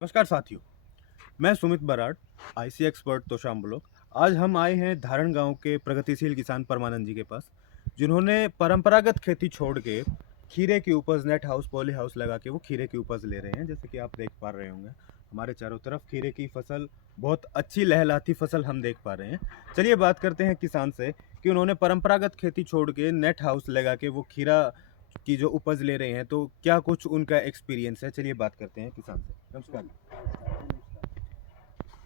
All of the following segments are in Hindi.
नमस्कार साथियों, मैं Sumit Brar, IC expert Tosham block. आज हम आए हैं धारण गांव के प्रगतिशील किसान परमानंद जी के पास, जिन्होंने परंपरागत खेती छोड़ के खीरे की उपज नेट हाउस पॉली हाउस लगा के वो खीरे की उपज ले रहे हैं। जैसे कि आप देख पा रहे होंगे, हमारे चारों तरफ खीरे की फसल, बहुत अच्छी लहलहाती फसल हम देख पा रहे हैं। चलिए बात करते हैं किसान से कि उन्होंने परंपरागत खेती छोड़ के नेट हाउस लगा के वो खीरा की जो उपज ले रहे हैं, तो क्या कुछ उनका एक्सपीरियंस है। चलिए बात करते हैं किसान से। नमस्कार।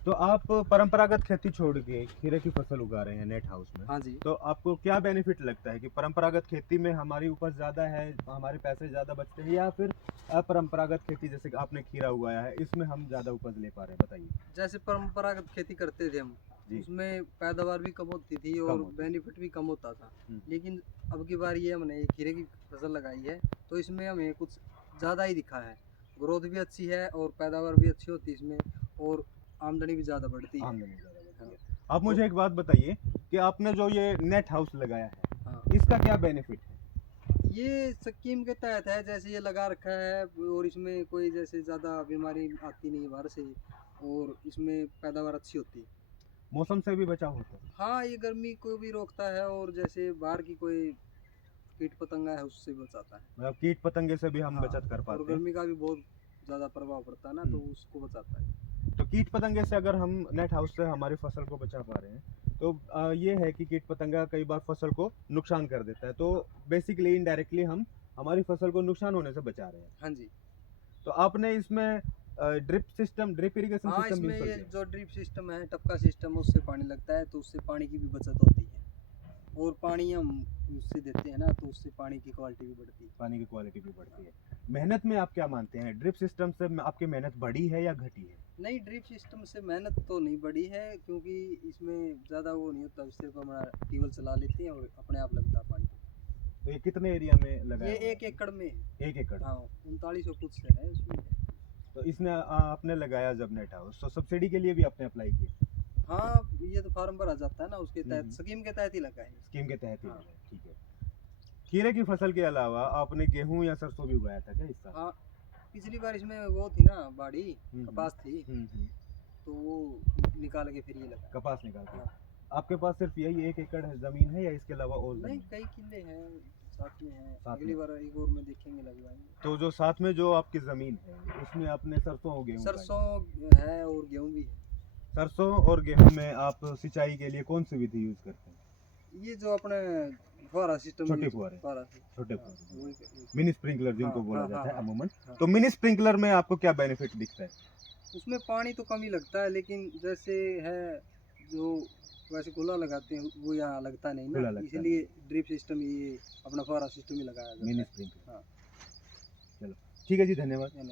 तो आप परंपरागत खेती छोड़ के खीरे की फसल उगा रहे हैं नेट हाउस में। हाँ जी। तो आपको क्या बेनिफिट लगता है कि परंपरागत खेती में हमारी उपज ज़्यादा है, हमारे पैसे ज़्यादा बचते हैं, या फिर अपरंपरागत खेती जैसे कि आपने खीरा उगाया है इसमें हम ज़्यादा उपज ले पा रहे हैं? बताइए। जैसे परंपरागत खेती करते थे हम, जी। उसमें पैदावार भी कम होती थी कम और होती है। बेनिफिट भी कम होता था। हम्म। लेकिन अब की बार ये हमने खीरे की फसल लगाई है, तो इसमें हमें कुछ ज़्यादा ही दिखा है। ग्रोथ भी अच्छी है और पैदावार भी अच्छी होती है इसमें, और आमदनी भी ज़्यादा बढ़ती है। आमदनी ज़्यादा बढ़ती हाँ। है। आप मुझे तो एक बात बताइए कि आपने जो ये नेट हाउस लगाया है, हाँ, इसका क्या बेनिफिट है? ये स्कीम के तहत है। जैसे ये लगा रखा है और इसमें कोई जैसे ज़्यादा बीमारी आती नहीं है बाहर से, और इसमें पैदावार अच्छी होती है। मौसम से भी बचाव होता है? हाँ, ये गर्मी को भी रोकता है और जैसे बाहर की कोई कीट पतंगा है उससे बचाता है। मतलब कीट पतंगे से भी हम हाँ, बचत कर और पाते हैं। गर्मी का भी बहुत ज़्यादा प्रभाव पड़ता है ना, तो उसको बचाता है। तो कीट पतंगे से अगर हम नेट हाउस से हमारी फसल को बचा पा रहे हैं, तो ये है कि कीट पतंगा कई बार फसल को नुकसान कर देता है, तो हाँ, बेसिकली इनडायरेक्टली हम हमारी फसल को नुकसान होने से बचा रहे हैं। हाँ जी। तो आपने इसमें ड्रिप इरिगेशन हाँ, सिस्टम भी इसमें इंस्टॉल ये किया है? जो ड्रिप सिस्टम है, टपका सिस्टम, उससे पानी लगता है तो उससे पानी की भी बचत होती है। और पानी हम उससे देते हैं ना, तो उससे पानी की क्वालिटी भी बढ़ती है। पानी की क्वालिटी भी बढ़ती है। मेहनत में आप क्या मानते हैं, ड्रिप सिस्टम से आपकी मेहनत बढ़ी है या घटी है? नहीं, ड्रिप सिस्टम से मेहनत तो नहीं बढ़ी है, क्योंकि इसमें ज़्यादा वो नहीं होता। सिर्फ हमारा ट्यूबवेल चला लेते हैं और अपने आप लगता है पानी। तो ये कितने एरिया में लगाया ये हुआ है 1 एकड़ में है। 1 एकड़? हाँ, 3900 फुट से है उसमें। तो इसने आपने लगाया जब नेट हाउस, तो सब्सिडी के लिए भी आपने अप्लाई किया? हाँ, ये तो फार्म भरा जाता है ना, उसके तहत, हम्म। स्कीम के तहत ही लगा है। स्कीम के तहत ही हाँ, लगाया, ठीक है। खीरे की फसल के अलावा आपने गेहूं या सरसों भी उगाया था क्या इस साल? हाँ, पिछली बार इसमें वो थी ना बाड़ी, कपास थी, हम्म। तो वो निकाल के फिर ये लगा। कपास निकाल के। हाँ, आपके पास सिर्फ यही 1 एकड़ है जमीन है, या इसके अलावा और नहीं, जमीन? कई किले हैं, साथ में हैं। साथ अगली में। बार एक और में देखेंगे, लगवाएंगे। तो जो साथ में जो आपकी जमीन है, उसमें आपने सरसों और गेहूं उगाई? सरसों है और गेहूँ भी है। सरसों और गेहूं में आप सिंचाई के लिए कौन सी विधि यूज करते हैं? ये जो अपने फुहारा सिस्टम छोटे यूज, फुहारे? फुहारा छोटे हाँ, फुहारे, वही। मिनी स्प्रिंकलर हाँ, जिनको बोला हाँ, हाँ, जाता है हाँ, अमूमन। हाँ। तो मिनी स्प्रिंकलर में आपको क्या बेनिफिट दिखता है? उसमें पानी तो कम ही लगता है, लेकिन जैसे है जो वैसे खुला लगाते हैं वो यहाँ लगता नहीं ना, खुला लगता है। इसीलिए ड्रिप सिस्टम, ये अपना फुहारा सिस्टम ही लगाया जाता मिनी है। स्प्रिंकलर। हाँ, चलो, ठीक है जी, धन्यवाद। धन्यवाद।